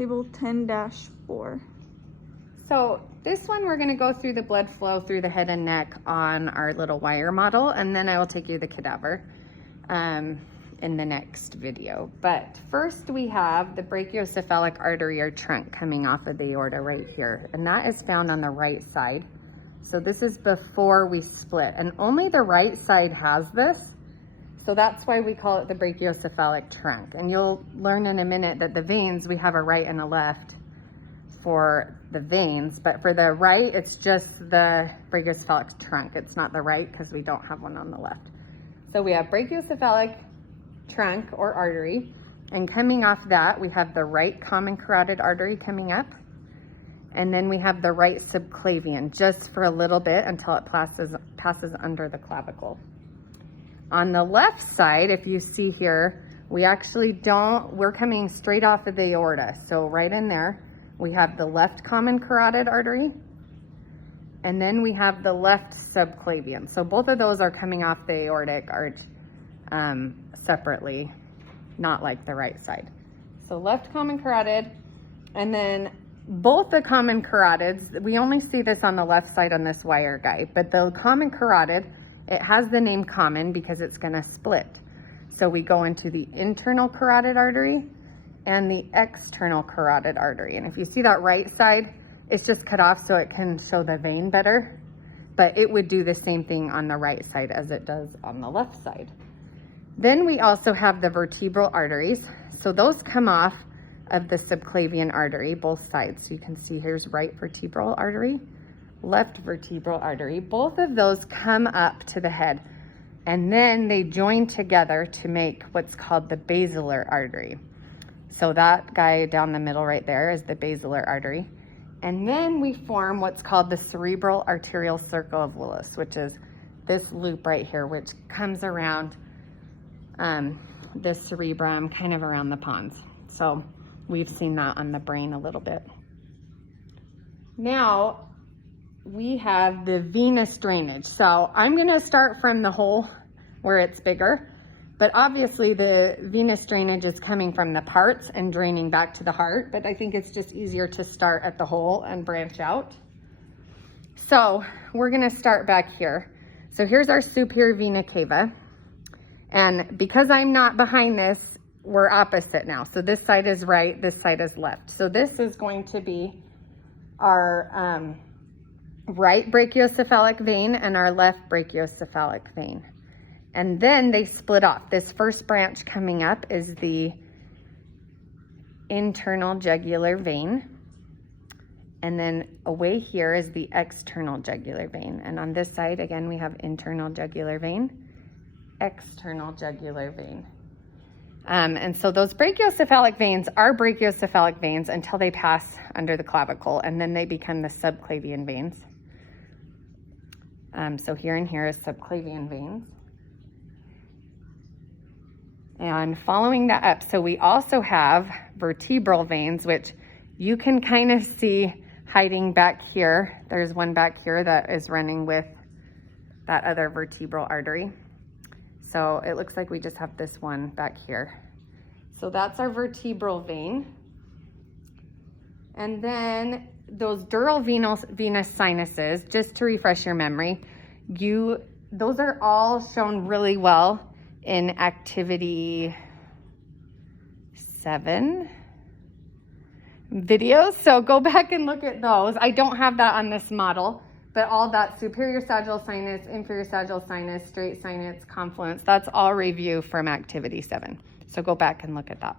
Table 10-4. So this one, we're gonna go through the blood flow through the head and neck on our little wire model, and then I will take you the cadaver in the next video. But first we have the brachiocephalic artery or trunk coming off of the aorta right here, and that is found on the right side. So this is before we split, and only the right side has this. So that's why we call it the brachiocephalic trunk. And you'll learn in a minute that the veins, we have a right and a left for the veins, but for the right, it's just the brachiocephalic trunk. It's not the right because we don't have one on the left. So we have brachiocephalic trunk or artery, and coming off that, we have the right common carotid artery coming up, and then we have the right subclavian just for a little bit until it passes under the clavicle. On the left side, if you see here, we actually we're coming straight off of the aorta. So right in there, we have the left common carotid artery, and then we have the left subclavian. So both of those are coming off the aortic arch separately, not like the right side. So left common carotid, and then both the common carotids, we only see this on the left side on this wire guide, but the common carotid, it has the name common because it's gonna split. So we go into the internal carotid artery and the external carotid artery. And if you see that right side, it's just cut off so it can show the vein better, but it would do the same thing on the right side as it does on the left side. Then we also have the vertebral arteries. So those come off of the subclavian artery, both sides. So you can see here's right vertebral artery, left vertebral artery. Both of those come up to the head, and then they join together to make what's called the basilar artery. So that guy down the middle right there is the basilar artery. And then we form what's called the cerebral arterial circle of Willis, which is this loop right here, which comes around the cerebrum, kind of around the pons. So we've seen that on the brain a little bit. Now we have the venous drainage. So I'm gonna start from the hole where it's bigger, but obviously the venous drainage is coming from the parts and draining back to the heart, but I think it's just easier to start at the hole and branch out. So we're gonna start back here. So here's our superior vena cava. And because I'm not behind this, we're opposite now. So this side is right, this side is left. So this is going to be our right brachiocephalic vein and our left brachiocephalic vein. And then they split off. This first branch coming up is the internal jugular vein. And then away here is the external jugular vein. And on this side, again, we have internal jugular vein, external jugular vein. And so those brachiocephalic veins are brachiocephalic veins until they pass under the clavicle, and then they become the subclavian veins. So here and here is subclavian veins. And following that up, so we also have vertebral veins, which you can kind of see hiding back here. There's one back here that is running with that other vertebral artery. So it looks like we just have this one back here. So that's our vertebral vein. And then those dural venous sinuses, just to refresh your memory, those are all shown really well in activity 7 videos. So go back and look at those. I don't have that on this model, but all that superior sagittal sinus, inferior sagittal sinus, straight sinus, confluence, that's all review from activity 7. So go back and look at that.